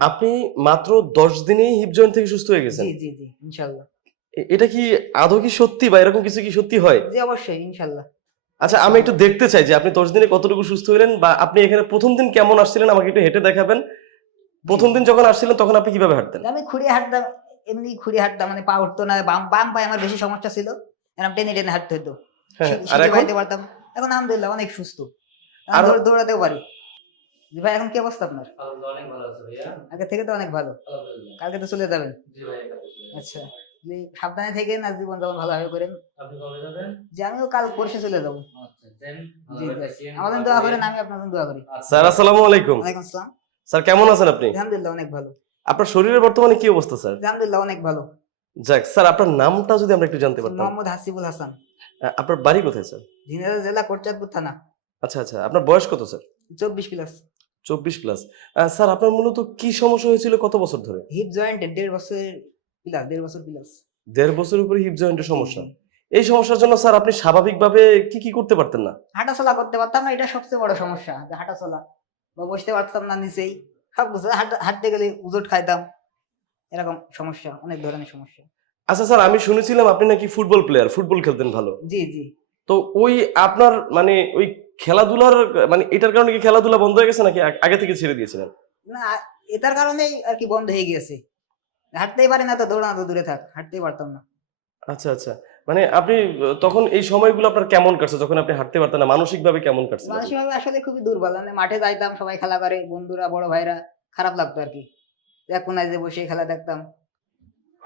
আপনি মাত্র দশ দিনেই হিপ জয়েন্ট থেকে সুস্থ হয়ে গেছেন? জি জি জি ইনশাল্লাহ। এটা কি আদৌ কি সত্যি বা এরকম কিছু কি সত্যি হয়? জি অবশ্যই ইনশাল্লাহ। আচ্ছা আমি একটু দেখতে চাই যে আপনি দশ দিনে কতটুকু সুস্থ হলেন বা আপনি এখানে প্রথম দিন কেমন আসছিলেন? আমাকে একটু হেঁটে দেখাবেন। প্রথম দিন যখন আসছিলেন তখন আপনি কীভাবে হাঁটতেন? আমি খুঁড়ি হাঁটতাম এমনি খুঁড়ি হাঁটতাম মানে পা উঠতো না বাম বাম পায়ে আমার বেশি সমস্যা ছিল। এরকম টেনে টেনে হাঁটতে হতো। হ্যাঁ আর এখন? পারতাম। এখন আলহামদুলিল্লাহ অনেক সুস্থ। আরো- দৌড়াতেও পারি। জি ভাই এখন কি অবস্থা আপনার? অনেক ভালো আছে ভাইয়া। আগে থেকে তো অনেক ভালো। কালকে তো চলে যাবেন? জি ভাই। আচ্ছা জি, সাবধানে থেকে না জীবন যাপন ভালোভাবে করেন। আপনি কবে যাবেন? যে আমিও কাল পরশু চলে যাব। আচ্ছা দেন জি জি। আমাদের দোয়া করেন আমি আপনাদের দোয়া করি। স্যার আসসালামু আলাইকুম। ওয়ালাইকুম আসসালাম। স্যার কেমন আছেন আপনি? আলহামদুলিল্লাহ অনেক ভালো। আপনার শরীরের বর্তমানে কি অবস্থা স্যার? আলহামদুলিল্লাহ অনেক ভালো। যাক স্যার আপনার নামটা যদি আমরা একটু জানতে পারতাম। মোহাম্মদ হাসিবুল হাসান। আপনার বাড়ি কোথায় স্যার? ঝিনাইদহ জেলা কোটচাঁদপুর থানা। আচ্ছা আচ্ছা। আপনার বয়স কত স্যার? চব্বিশ প্লাস। চব্বিশ প্লাস স্যার আপনার মূলত কি সমস্যা হয়েছিল কত বছর ধরে? হিপ জয়েন্ট দেড় বছরের প্লাস দেড় বছর প্লাস দেড় বছর উপরে হিপ জয়েন্টের সমস্যা। এই সমস্যার জন্য স্যার আপনি স্বাভাবিকভাবে কি কি করতে পারতেন না? হাঁটাচলা করতে পারতাম না এটা সবচেয়ে বড় সমস্যা যে হাঁটাচলা। বা বসতে পারতাম না নিচেই। সব কিছু হাঁটতে গেলে উজট খাইতাম। এরকম সমস্যা অনেক ধরনের সমস্যা। আচ্ছা স্যার আমি শুনেছিলাম আপনি নাকি ফুটবল প্লেয়ার ফুটবল খেলতেন ভালো। জি জি। তো ওই আপনার মানে ওই খেলাধুলার মানে এটার কারণে কি খেলাধুলা বন্ধ হয়ে গেছে নাকি আগে থেকে ছেড়ে দিয়েছিলেন? না এটার কারণেই আর কি বন্ধ হয়ে গিয়েছে। হাঁটতেই পারি না তো দৌড়ানো তো দূরে থাক হাঁটতেই পারতাম না। আচ্ছা আচ্ছা। মানে আপনি তখন এই সময়গুলো আপনার কেমন কাটছে? যখন আপনি হাঁটতে পারতেন না মানসিক ভাবে কেমন কাটছে মানসিকভাবে আসলে খুবই দুর্বল। মানে মাঠে যাইতাম সবাই খেলা করে বন্ধুরা বড় ভাইরা খারাপ লাগতো আর কি। এক কোনায় যে বসে খেলা দেখতাম।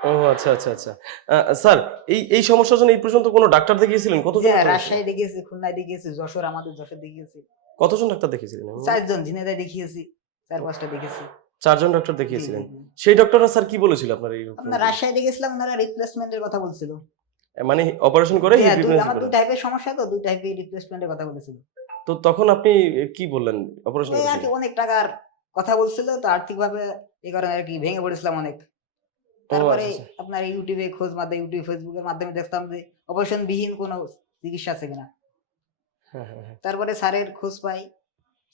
ও আচ্ছা আচ্ছা আচ্ছা। স্যার এই এই সমস্যার জন্য এই পর্যন্ত কোনো ডাক্তার দেখিয়েছিলেন? কতজন যে রাজশাহী দেখিয়েছি খুলনায় দেখিয়েছি যশোর আমাদের যশোর দেখিয়েছি। কতজন ডাক্তার দেখিয়েছিলেন? চারজন দেখিয়েছি চার পাঁচটা দেখেছি চারজন ডাক্তার দেখিয়েছিলেন। সেই স্যার কি বলেছিল আপনার এই আমরা রাজশাহী দেখেছিলাম ওনারা রিপ্লেসমেন্টের কথা বলছিল। মানে অপারেশন করে হ্যাঁ, hip দুই- replacement আমার দুই টাইপের সমস্যা তো দুই টাইপের রিপ্লেসমেন্টের কথা বলেছিল। তো তখন আপনি কি বললেন অপারেশন অনেক টাকার কথা বলছিল তো আর্থিক ভাবে এই কারণে আর কি ভেঙে পড়েছিলাম অনেক। তারপরে আচ্ছা, আপনার ইউটিউবে খোঁজ মাধ্যমে ইউটিউব ফেসবুকের মাধ্যমে দেখতাম যে অপারেশন বিহীন কোনো চিকিৎসা আছে কিনা। হ্যাঁ হ্যাঁ হ্যাঁ। তারপরে স্যারের খোঁজ পাই।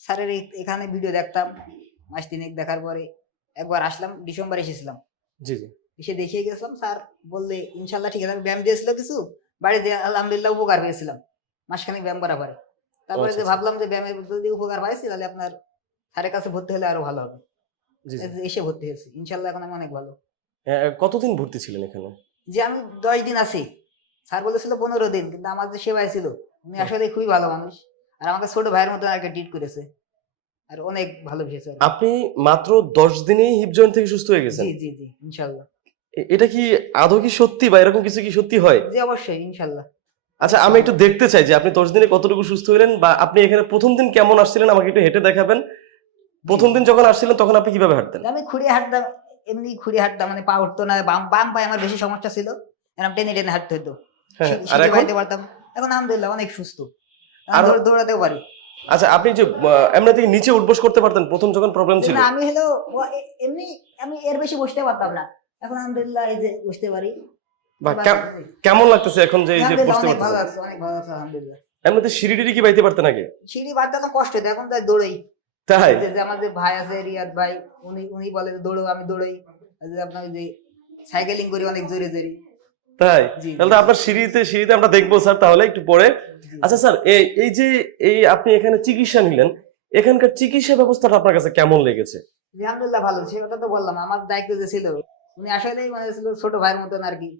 স্যারের এখানে ভিডিও দেখতাম মাস তিনেক দেখার পরে একবার আসলাম ডিসেম্বর এসেছিলাম। জি জি। এসে দেখিয়ে গেছিলাম স্যার বললে ইনশাল্লাহ ঠিক আছে আমি ব্যায়াম দিয়েছিল কিছু বাড়িতে আলহামদুলিল্লাহ উপকার পেয়েছিলাম। মাসখানেক ব্যায়াম করা পরে। তারপরে আচ্ছা, যে আচ্ছা। ভাবলাম যে ব্যায়ামের যদি উপকার পাইছি তাহলে আপনার স্যারের কাছে ভর্তি হলে আরও ভালো হবে। এসে ভর্তি হয়েছি। ইনশাল্লাহ এখন আমি অনেক ভালো। কতদিন ভর্তি ছিলেন এখানে? যে আমি দশ দিন আছি। স্যার বলেছিল পনেরো দিন কিন্তু আমার যে সেবায় ছিল উনি আসলে খুবই ভালো মানুষ। আর আমাকে ছোট ভাইয়ের মতো আগে ট্রিট করেছে। আর অনেক ভালো ভেসেছে আপনি মাত্র দশ দিনেই হিপ জয়েন্ট থেকে সুস্থ হয়ে গেছেন? জি জি জি ইনশাল্লাহ। এটা কি আদৌ কি সত্যি বা এরকম কিছু কি সত্যি হয়? জি অবশ্যই ইনশাল্লাহ। আচ্ছা আমি একটু দেখতে চাই যে আপনি দশ দিনে কতটুকু সুস্থ হলেন বা আপনি এখানে প্রথম দিন কেমন আসছিলেন আমাকে একটু হেঁটে দেখাবেন। প্রথম দিন যখন আসছিলেন তখন আপনি কীভাবে হাঁটতেন? আমি খুঁড়ি হাঁটতাম। এমনি খুঁড়ি হাঁটতাম মানে পা উঠতো না বাম বাম পায়ে আমার বেশি সমস্যা ছিল। এরকম টেনে টেনে হাঁটতে হতো। হ্যাঁ বাইতে পারতাম। এখন আলহামদুলিল্লাহ অনেক সুস্থ। দৌড়াতেও পারি। আচ্ছা আপনি যে এমনি থেকে নিচে উঠবোস করতে পারতেন প্রথম যখন প্রবলেম ছিল? আমি হলো এমনি আমি এর বেশি বসতে পারতাম না। এখন আলহামদুলিল্লাহ এই যে বসতে পারি। কেমন লাগতেছে এখন যে এই যে বসতে অনেক ভালো আছে অনেক ভালো আছে আলহামদুলিল্লাহ। এমনিতে সিঁড়ি কি বাইতে পারতেন আগে? সিঁড়ি বাড়তে তো কষ্ট হতো এখন তাই দৌড়ই। তাই? যে যে ভাই আছে রিয়াদ ভাই উনি উনি বলে দৌড়ো আমি দৌড়ই। যে সাইকেলিং করি অনেক জোরে জোরে। তাই? তাহলে আপনার সিঁড়িতে সিঁড়িতে আমরা দেখব স্যার তাহলে একটু পরে। আচ্ছা স্যার এই এই যে এই আপনি এখানে চিকিৎসা নিলেন এখানকার চিকিৎসা ব্যবস্থাটা আপনার কাছে কেমন লেগেছে? আলহামদুলিল্লাহ ভালো। সে কথা তো বললাম আমার দায়িত্ব যে ছিল। উনি আসলেই মানে ছিল ছোট ভাইয়ের মতন আর কি।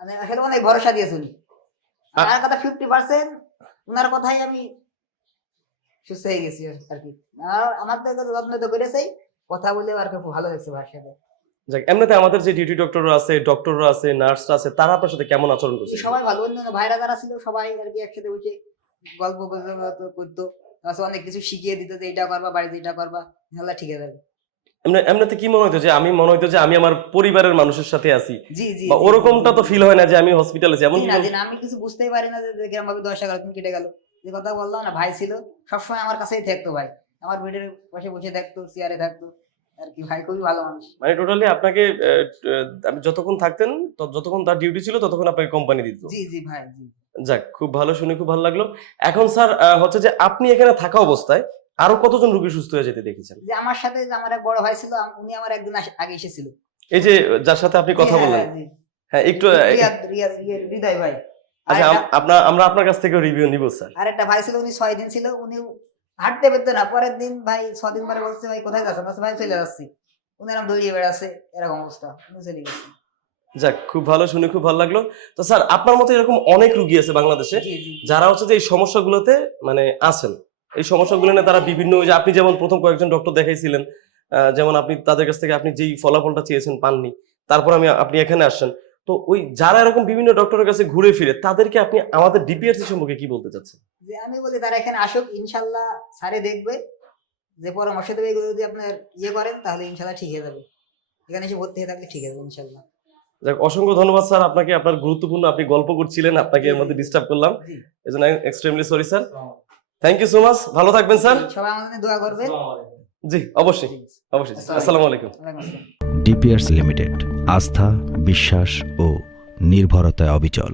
মানে আসলে অনেক ভরসা দিয়েছে উনি। আমার কথা ফিফটি পার্সেন্ট উনার কথাই আমি সুস্থ হয়ে গেছি আর কি আমার তো যত্ন তো করেছেই কথা বলে আর খুব ভালো লাগছে ভাইয়ের সাথে যাক এমনিতে আমাদের যে ডিউটি ডক্টররা আছে ডক্টররা আছে নার্সরা আছে তারা আপনার সাথে কেমন আচরণ করছে? সবাই ভালো ভাইরা যারা ছিল সবাই আর কি একসাথে বসে গল্প করতো অনেক কিছু শিখিয়ে দিত যে এটা করবা বাড়িতে এটা করবা ঠিক আছে। এমনিতে কি মনে হতো যে আমি মনে হতো যে আমি আমার পরিবারের মানুষের সাথে আছি? বা ওরকমটা তো ফিল হয় না যে আমি হসপিটালে আছি এমন আমি কিছু বুঝতেই পারি না যে কীরকম ভাবে দশ এগারো দিন কেটে গেল। যে কথা বললাম না ভাই ছিল সবসময় আমার কাছেই থাকতো ভাই। আমার বেডের পাশে বসে থাকতো চেয়ারে থাকতো। আর কি ভাই খুবই ভালো মানুষ। মানে টোটালি আপনাকে আপনি যতক্ষণ থাকতেন যতক্ষণ তার ডিউটি ছিল ততক্ষণ আপনাকে কোম্পানি দিত। জি জি ভাই জি। যাক খুব ভালো শুনে খুব ভালো লাগল। এখন স্যার হচ্ছে যে আপনি এখানে থাকা অবস্থায় আরও কতজন রোগী সুস্থ হয়ে যেতে দেখেছেন? যে আমার সাথে যে আমার এক বড় ভাই ছিল উনি আমার একদিন আগে এসেছিল। এই যে যার সাথে আপনি কথা হ্যাঁ, বললেন। হ্যাঁ, হ্যাঁ একটু হৃদয় ভাই। আচ্ছা আপনার আমরা আপনার কাছ থেকে রিভিউ নিব স্যার। আর একটা ভাই ছিল উনি ছয় দিন ছিল উনি হাঁটতে পেতো না। পরের দিন ভাই ছদিন পরে বলছে ভাই কোথায় যাচ্ছেন? ভাই চলে যাচ্ছি। উনি এরকম দৌড়িয়ে বেড়াচ্ছে এরকম অবস্থা। উনি চলে গেছে। যাক খুব ভালো শুনে খুব ভালো লাগল। তো স্যার আপনার মতো এরকম অনেক রুগী আছে বাংলাদেশে যারা হচ্ছে যে এই সমস্যাগুলোতে মানে আছেন। এই সমস্যাগুলো নিয়ে তারা বিভিন্ন যে আপনি যেমন প্রথম কয়েকজন ডক্টর দেখাইছিলেন আহ, যেমন আপনি তাদের কাছ থেকে আপনি যেই ফলাফলটা চেয়েছেন পাননি তারপর আমি আপনি এখানে আসছেন। তো ওই যারা এরকম বিভিন্ন ডক্টরের কাছে ঘুরে ফিরে তাদেরকে আপনি আমাদের ডিপিআরসি সম্পর্কে কি বলতে চাচ্ছেন? যে আমি বলি তারা এখানে আসুক ইনশাল্লাহ স্যারে দেখবে যে পরামর্শ দেবে এগুলো যদি আপনার ইয়ে করেন তাহলে ইনশাল্লাহ ঠিক হয়ে যাবে। এখানে এসে ভর্তি হয়ে থাকলে ঠিক যাবে ইনশাল্লাহ। যাক অসংখ্য ধন্যবাদ স্যার আপনাকে আপনার গুরুত্বপূর্ণ আপনি গল্প করছিলেন আপনাকে এর মধ্যে ডিস্টার্ব করলাম। জি। এই জন্য extremely sorry sir thank you so much ভালো থাকবেন স্যার সবাই আমাদের দোয়া করবে আসসালামু আলাইকুম। জি অবশ্যই। অবশ্যই। আসসালামু আলাইকুম। ডিপিআরস লিমিটেড আস্থা বিশ্বাস ও নির্ভরতায় অবিচল।